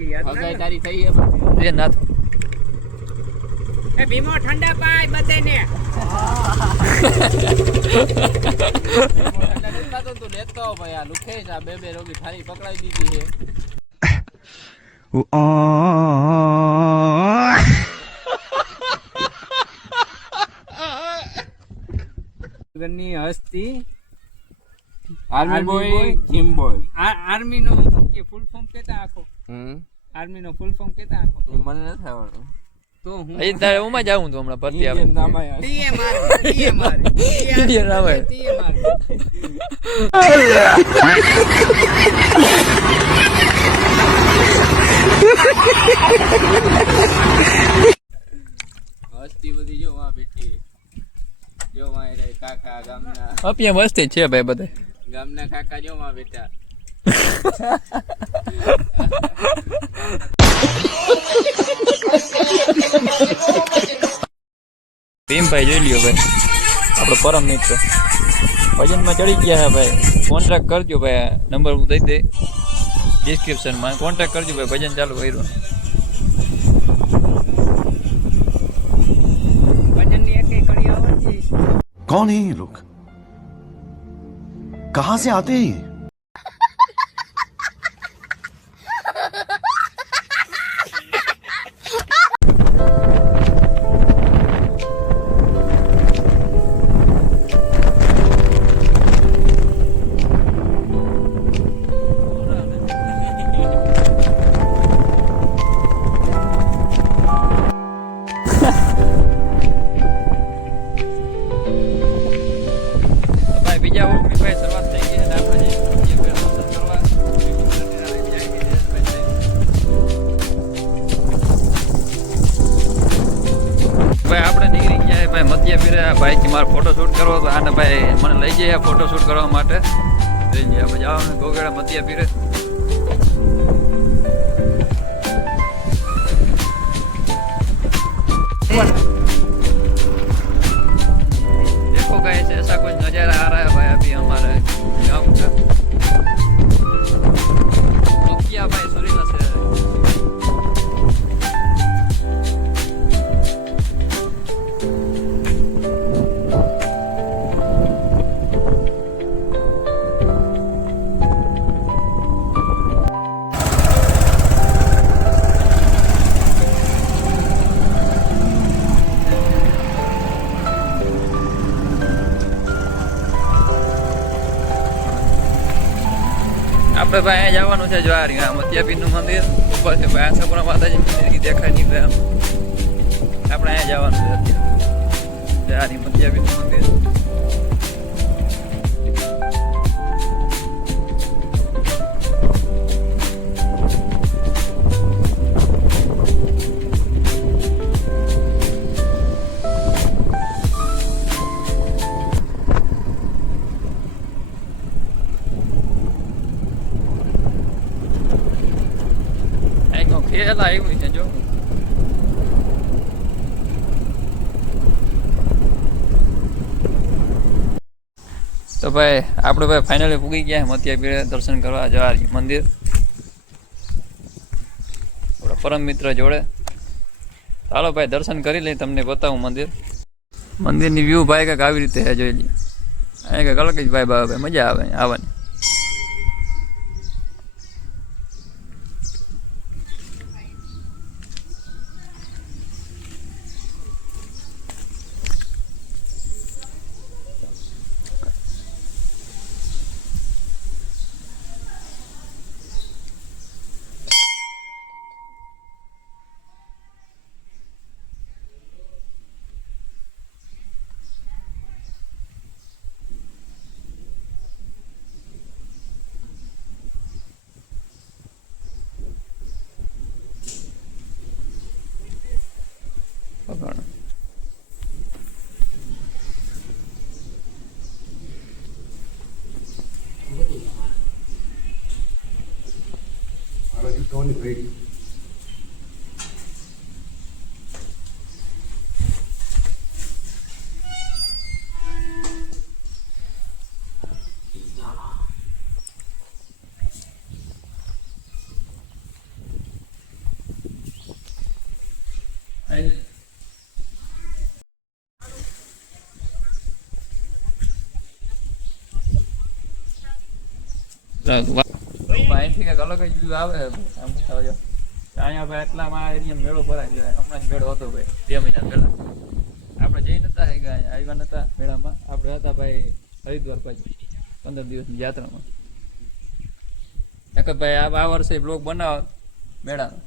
હગાઈ તારી થઈ હે પણ એ ના તો એ ભીમો ઠંડા પાય બધાને ઠંડા તો તું લેતો આવ ભાઈ આ લુખે છે આ બે રોગી થાળી પકડાઈ દીધી છે ની હસ્તી army boy gym boy army નો કે ફૂલ ફોર્મ કેતા આખો આર્મી નો ફૂલ ફોર્મ કેતા આખો મને નથી આવડતું તો હું એ તારે ઉમાં જાવું તો હમણાં ભરતી આવે ઇન્ડિયન નામ આયા TMR ઇન્ડિયન નામ આવે. TMR હસ્તી બધી જો વાં બેઠી જો વાં રે કાકા ગામના અપિયા મસ્તી જ છે ભાઈ બધે ગામના કાકા જો વાં બેઠા ભીમભાઈ જોઈ લ્યો ભાઈ આપણો પરમ મિત્ર ભજનમાં ચડી ગયા છે ભાઈ કોન્ટ્રાક્ટ કરજો ભાઈ નંબર હું દઈ દે ડિસ્ક્રિપ્શનમાં કોન્ટ્રાક્ટ કરજો ભાઈ ભજન ચાલુ કર્યું ભજન ની એક કડી આવડતી कौन है ये लोग कहां से आते हैं ये ભાઈ બીજા ઓળખની ભાઈ શરૂઆત થઈ ગઈ અને આપણે જે દર્શન કરવા ભાઈ આપણે નીકળી ગયા ભાઈ મધ્ય પીરે ભાઈ કે મારે ફોટો શૂટ કરવો તો આને ભાઈ મને લઈ જઈએ ફોટો શૂટ કરવા માટે લઈ જઈએ આપણે જવાનું ગોગેડા મધ્ય પીરે देखो गाइस ऐसा कुछ नजारा आ रहा है भाई अभी हमारे गांव का मुखिया भाई सुरीला से આપણે ભાઈ અહીંયા જવાનું છે જો આ મત્યાપીરનું મંદિર ઉપર છે ભાઈ આશાપુરા માતાજી મંદિર દેખાય નહીં ભાઈ આપણે અહીંયા જવાનું છે અત્યારે મત્યાપીરનું મંદિર ખેલા આવ્યું છે જો તો ભાઈ આપણે ભાઈ ફાઇનલી પૂગી ગયા મત્યાપીરે દર્શન કરવા જવા મંદિર આપણા પરમ મિત્ર જોડે ચાલો ભાઈ દર્શન કરી લઈ તમને બતાવું મંદિરની વ્યૂ ભાઈ કંઈક આવી રીતે જોઈ લઈએ અહીંયા કંઈક અલગ જ ભાઈ ભાઈ મજા આવે આવવાની પકડ અહીંથી કંઈક અલગ જ વ્યૂ આવે આમ બતાવજો. અહીંયા ભાઈ એટલામાં આ એરિયા મેળો ભરાય જાય. હમણાં જ મેળો હતો ભાઈ 2 મહિના પહેલા. આપણે જઈ નતા આવ્યા નતા મેળામાં. આપણે હતા ભાઈ હરિદ્વાર પછી 15 દિવસની યાત્રામાં. ભાઈ આ વર્ષે બ્લોગ બનાવો મેળાનો.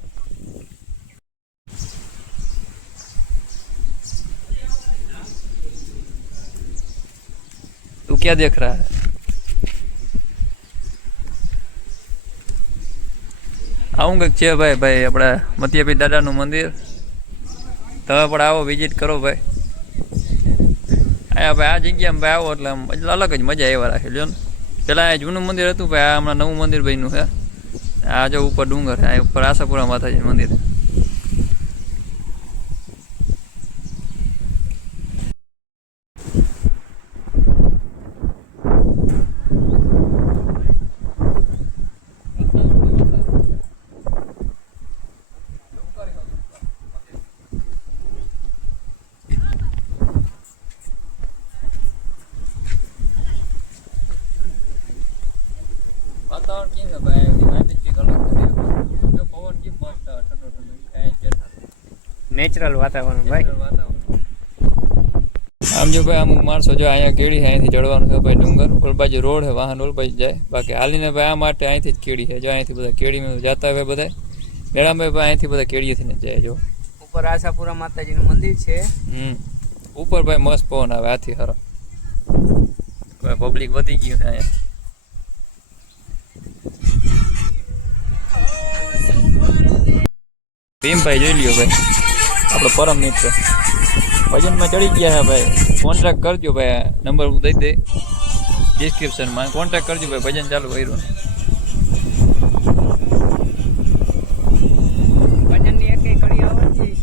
તું ક્યાં દેખ રહા હૈ? આવું કંઈક છે ભાઈ આપણા મતિયાપી દાદાનું મંદિર. તમે પણ આવો, વિઝિટ કરો ભાઈ. અહીંયા ભાઈ આ જગ્યામાં ભાઈ આવો એટલે આમ અલગ જ મજા એવા રાખે. લ્યો ને પેલા આ જૂનું મંદિર હતું ભાઈ, આ હમણાં નવું મંદિર બન્યું છે. આ જો ઉપર ડુંગર છે, આ ઉપર આશાપુરા માતાજી મંદિર. વાતાવરણ કેમ છે ભાઈ? કંઈક અલગ છે. પવન કેમ મસ્ત ઠંડો ઠંડો કાંઈ બેઠા નેચરલ વાતાવરણ ભાઈ. આમ જો ભાઈ અમુક માણસો જો અહીંયા કેળી છે, અહીંથી ચડવાનું છે ભાઈ ડુંગર. ઓલ બાજુ રોડ છે, વાહન ઓલ બાજુ જાય. બાકી હાલીને ભાઈ આ માટે અહીંથી જ કેળી છે. જો અહીંથી બધા કેળીમાં જતા હોય બધા મેળામાં ભાઈ અહીંથી બધા કેળીએથી ને જાય. જો ઉપર આશાપુરા માતાજીનું મંદિર છે. ઉપર ભાઈ મસ્ત પવન આવે આથી હરો. પબ્લિક વધી ગયું છે અહીંયા. ભીમભાઈ જોઈ લ્યો ભાઈ, આપણો પરમ મિત્ર ભજનમાં ચડી ગયા છે ભાઈ. કોન્ટ્રાક્ટ કરજો ભાઈ, નંબર હું દઈ દે ડિસ્ક્રિપ્શનમાં. કોન્ટ્રાક્ટ કરજો ભાઈ, ભજન ચાલુ કર્યું. ભજનની એકેય કડી આવડતી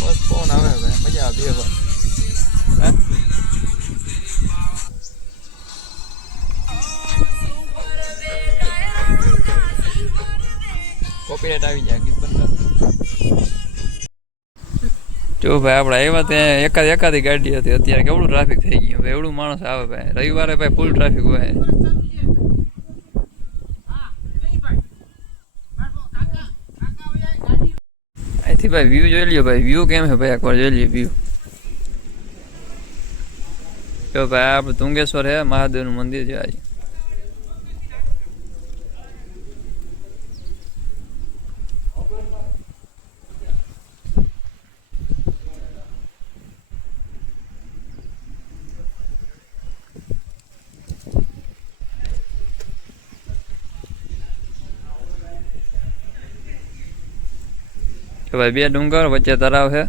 બસ ફોન આવે ભાઈ, મજા આવે ભાઈ. હા કોપીરાઇટ આવી જાય ગીત બંધ. જો ભાઈ આપણે આવ્યા ત્યાં એકાદી ગાડી હતી. અત્યારે કેવડું ટ્રાફિક થઈ ગયું ભાઈ, એવડું માણસ આવે ભાઈ. રવિવારે ભાઈ ફૂલ ટ્રાફિક હોય. અહીંથી ભાઈ વ્યૂ જોઈ લ્યો ભાઈ. વ્યૂ કેમ છે ભાઈ, એકવાર જોઈ લઈએ વ્યૂ. જો ભાઈ આપણે તુંગેશ્વર છે, મહાદેવનું મંદિર છે આજે. ભાઈ 2 ડુંગર વચ્ચે તળાવ છે.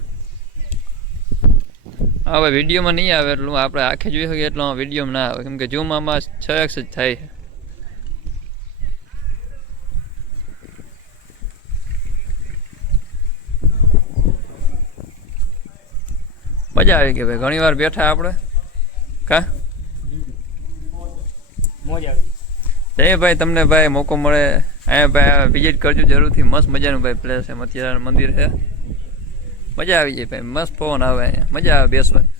હા ભાઈ વિડીયોમાં નહીં આવે એટલું, આપણે આખે જોઈ શકીએ એટલું વિડીયોમાં ના આવે, કેમ કે ઝૂમમાં 6x જ થાય છે. મજા આવી ગઈ ભાઈ, ઘણી વાર બેઠા આપણે. કા મોજ આવી. જઈએ ભાઈ, તમને ભાઈ મોકો મળે અહીંયા ભાઈ વિઝિટ કરજો જરૂરથી. મસ્ત મજાનું ભાઈ પ્લેસ છે, મતિયારાનું મંદિર છે. મજા આવી જાય ભાઈ, મસ્ત પવન આવે અહીંયા, મજા આવે બેસવાની.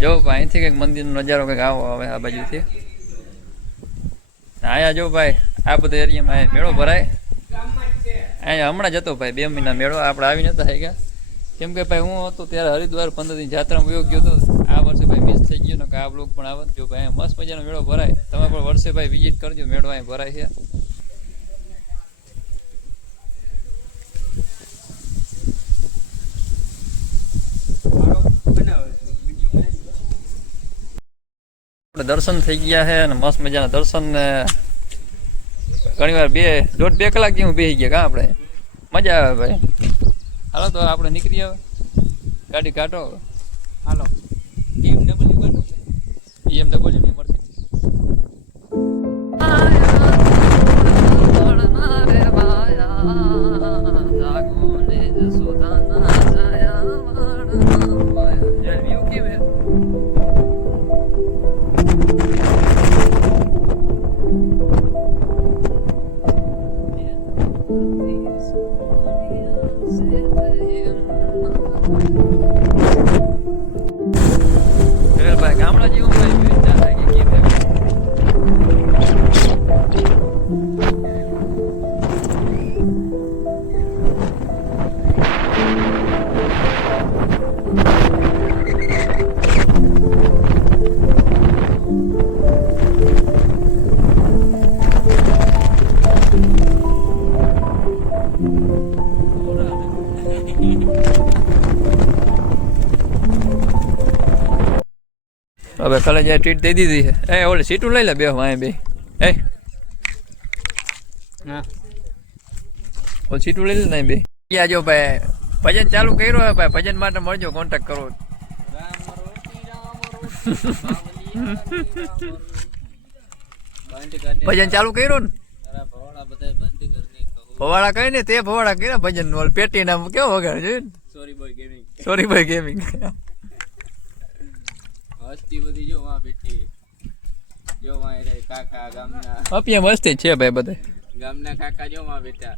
જો ભાઈ અહીંથી કંઈક મંદિરનો નજારો કંઈક આવો આવે આ બાજુથી. અહીંયા જો ભાઈ આ બધા એરિયામાં મેળો ભરાય. અહીંયા હમણાં જ હતો ભાઈ 2 મહિના મેળો. આપણે આવી નતા થઈ ગયા, કેમ કે ભાઈ હું હતો ત્યારે હરિદ્વાર 15 દિન યાત્રામાં વયો ગયો હતો. આ વર્ષે ભાઈ મિસ થઈ ગયો ને કે આ બ્લોગ પણ આવત. જો ભાઈ મસ્ત મજાનો મેળો ભરાય, તમે પણ વર્ષે ભાઈ વિઝિટ કરજો. મેળો અહીં ભરાય છે. આપણે દર્શન થઈ ગયા છે ને મસ્ત મજાના દર્શન ને ઘણી વાર 1.5-2 કલાક જેવું બેસી ગયા. કાં આપણે મજા આવે ભાઈ. હાલો તો આપણે નીકળી આવે, ગાડી કાઢો. હાલો BMW નહીં મળશે. હવે કાલે જાય ટ્રીટ દઈ દીધી છે. એ ઓલે સીટું લઈ લે બે વાંહે બે. એ હા ઓલે સીટું લઈ લે ને બે. ક્યાં જો ભાઈ ભજન ચાલુ કર્યો હે ભાઈ. ભજન માટે મળજો, કોન્ટેક્ટ કરો. ભજન ચાલુ કર્યું ને ભવાડા કઈ ને તે ભવાડા કર્યા ભજન નું પેટી નામ કેવો વગાડ જોયું ને. સોરી ભાઈ ગેમિંગ. હસ્તી બધી જો વાં બેઠી જો વાં રે કાકા ગામના અપિયા મસ્તી જ છે ભાઈ બધે. ગામના કાકા જો વાં બેઠા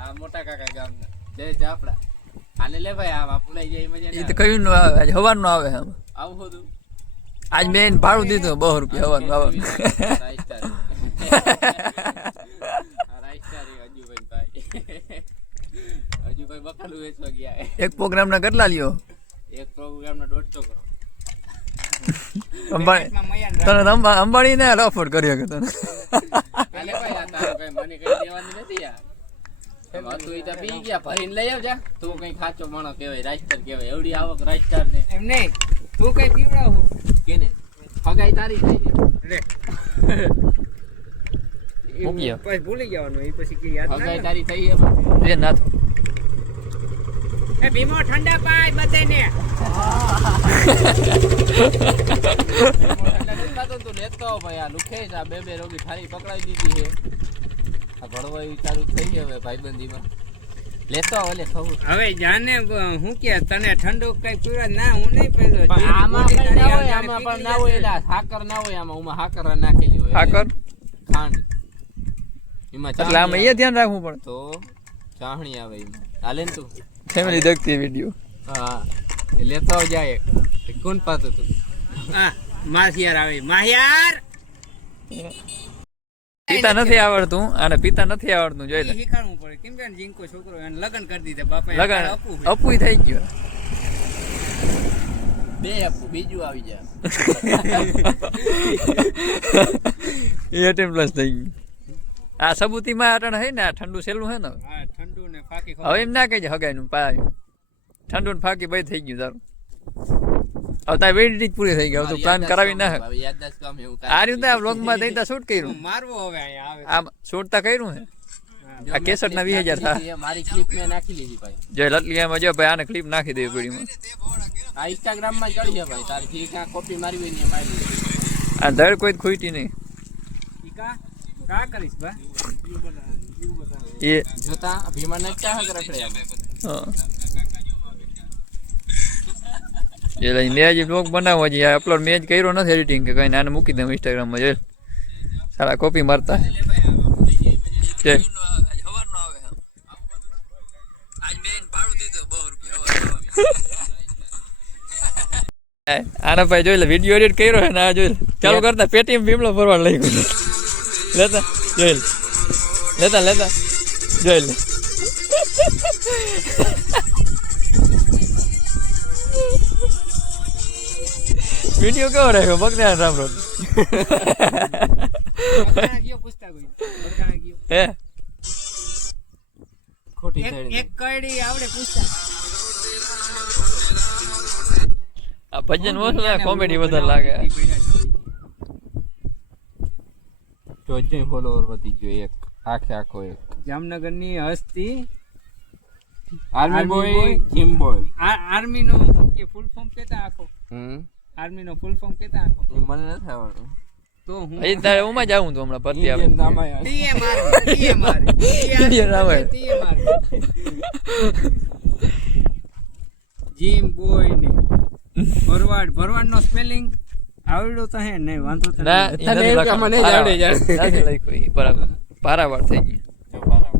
આ મોટા કાકા ગામના જય ચાપડા આને લે ભાઈ આમાં ભૂલાઈ જાય મજા એ તો કયું નું આવે આજ હવાનું આવે આમ. આવું હતું આજ મેં ભાડું દીધું 200 રૂપિયા હવાનું આવવાનું. હજુભાઈ બકાલું વેચવા ગયા એક પ્રોગ્રામ ના કેટલા લ્યો? એક પ્રોગ્રામ ના 150 કરો તને અંબાણી ને અફોર્ડ કર્યો કે તને આલે ભાઈ આ તારું કઈ મને કઈ દેવાની નથી યાર તું ઈ તો પી ગયા ભરીને લઈ આવજા. તું કઈ ખાચો માણો કહેવાય, રાજસ્ટાર કહેવાય. એવડી આવક રાજસ્ટાર ને એમ નહીં તું કઈ પીવડાવું કેને ફગાઈ તારી થઈ લે મૂક્યો. પછી ભૂલી જવાનું એ પછી કે યાદ ફગાઈ ના તારી થઈ એ ના થો. એ ભીમો ઠંડા પાય બધાને તું લેતો આવ ભાઈ. આ લુખે આ બે રોગી થાળી પકડાઈ દીધી છે. આ ભણવાઈ ચાલુ થઈ ગઈ હવે ભાઈબંધીમાં. લેતો આવ એટલે ખવું હવે જાને હું કે તને ઠંડુ કઈ પીવા ના હું નહીં પીતો આમાં કઈ ના હોય, આમાં પણ ના હોય એટલે સાકર ના હોય. આમાં ઉમાં સાકર નાખેલી હોય સાકર ખાંડ એમાં એટલે આમાં એ ધ્યાન રાખવું પડે. તો ચાહણી આવે એમાં હાલે ને તું ફેમિલી દેખતી વિડિયો. હા એ લેતો આવ જાય. કોણ પાતું તું હા માહિયાર આવે માહિયાર પિતા નથી આવડતું અને પિતા નથી આવડતું જોઈ લે. શીખવાડવું પડે કેમ કે જીંકો છોકરો એને લગ્ન કરી દીધા બાપા લગન અપુય થઈ ગયો. બે આપું બીજું આવી જાય એ ટેમ પ્લસ થઈ ગયું. આ સબૂતીમાં અટણ હે ને આ ઠંડુ સેલું હે ને. હા ઠંડુ ને ફાકી હવે એમ ના કહેજે હગાઈનું પાય ઠંડુ ને ફાકી ભાઈ થઈ ગયું તારું. હવે તારી વેડિટી જ પૂરી થઈ ગઈ. હવે તું પ્લાન કરાવી ના હે. યાદદાસ્ત કામ એવું આ રીતે આ વ્લોગમાં દઈ તા શૂટ કર્યું. મારવો હવે અહીંયા આવે આ શૂટ તા કર્યું હે. આ 61 ના 20,000 થાય. મારી ક્લિપ મેં નાખી લીધી ભાઈ. જો લટલીયામાં જો ભાઈ આને ક્લિપ નાખી દેવી પડીમાં. આ ઇન્સ્ટાગ્રામ માં ચડી છે ભાઈ. તારી જે કાં કોપી મારી હોય ને એ મારી લે. આ ધડ કોઈ ખૂટી નહીં. ઈ કા કરીશ બા એ જોતા ભીમા ને ચાહક રખડે હા એ લઈ મેં હજી બ્લોગ બનાવો હજી આ અપલોડ મેં જ કર્યો નથી એડિટિંગ કે કઈ આને મૂકી દઉં ઇન્સ્ટાગ્રામમાં જોઈ સારા કોપી મારતા છે. આના ભાઈ જોઈ લે વિડીયો એડિટ કર્યો છે ને આ જોઈ લે ચાલુ કરતા પેટીએમ ભીમલો ફરવા લઈ ગયો લેતા જોઈ લે લેતા જોઈ લે વિડીયો કેવો રહ્યો બગડા રામ રોડ ગયો પૂછતા કોઈ બરકાણા ગયો હે ખોટી એક કડી આવડે પૂછતા આ ભજન ઓછું કોમેડી વધારે લાગે. જોજે ફોલોવર વધી ગયો એક આખો એક. જામનગર ની હસ્તી army boy gym boy. Army નો કે ફૂલ ફોર્મ કેતા આખો આર્મી નો ફૂલ ફોર્મ કેતા આખો એ મને નથી આવડતું. તો હું હજી તારે ઉમાં જાવું તું હમણાં ભરતી આવે Indian Ramayan. Indian Ramayan. Gym boy ને ભરવાડ નો સ્પેલિંગ આવડ્યો તો હે નહીં વાંધો તો ના નહીં. એ નથી લખવાનું. મને જ આવડે યાર. નથી લખ્યું ઈ બરાબર પારાવાર થઈ ગયું. જો બરાબર.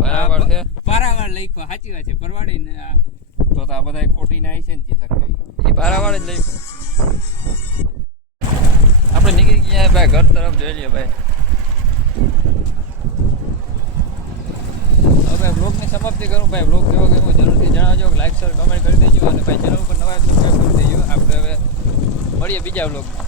પારાવાર છે પારાવાર લખ્યો સાચી વાત છે ભરવાડે ને તો આ બધા ખોટી ના છે ને તે લખાઈ. એ પારાવાર જ લખ્યું. આપણે નીકળી ગયા ભાઈ ઘર તરફ જોઈ લઈએ ભાઈ. હવે બ્લોગની સમાપ્તિ કરું ભાઈ. બ્લોગ કેવો ગયો જરૂરથી જણાવજો, લાઈક શેર કમેન્ટ કરી દેજો અને ભાઈ ચેનલ ઉપર નવા સબસ્ક્રાઈબ કરી દેજો. આપણે હવે મળીએ બીજા બ્લોગમાં.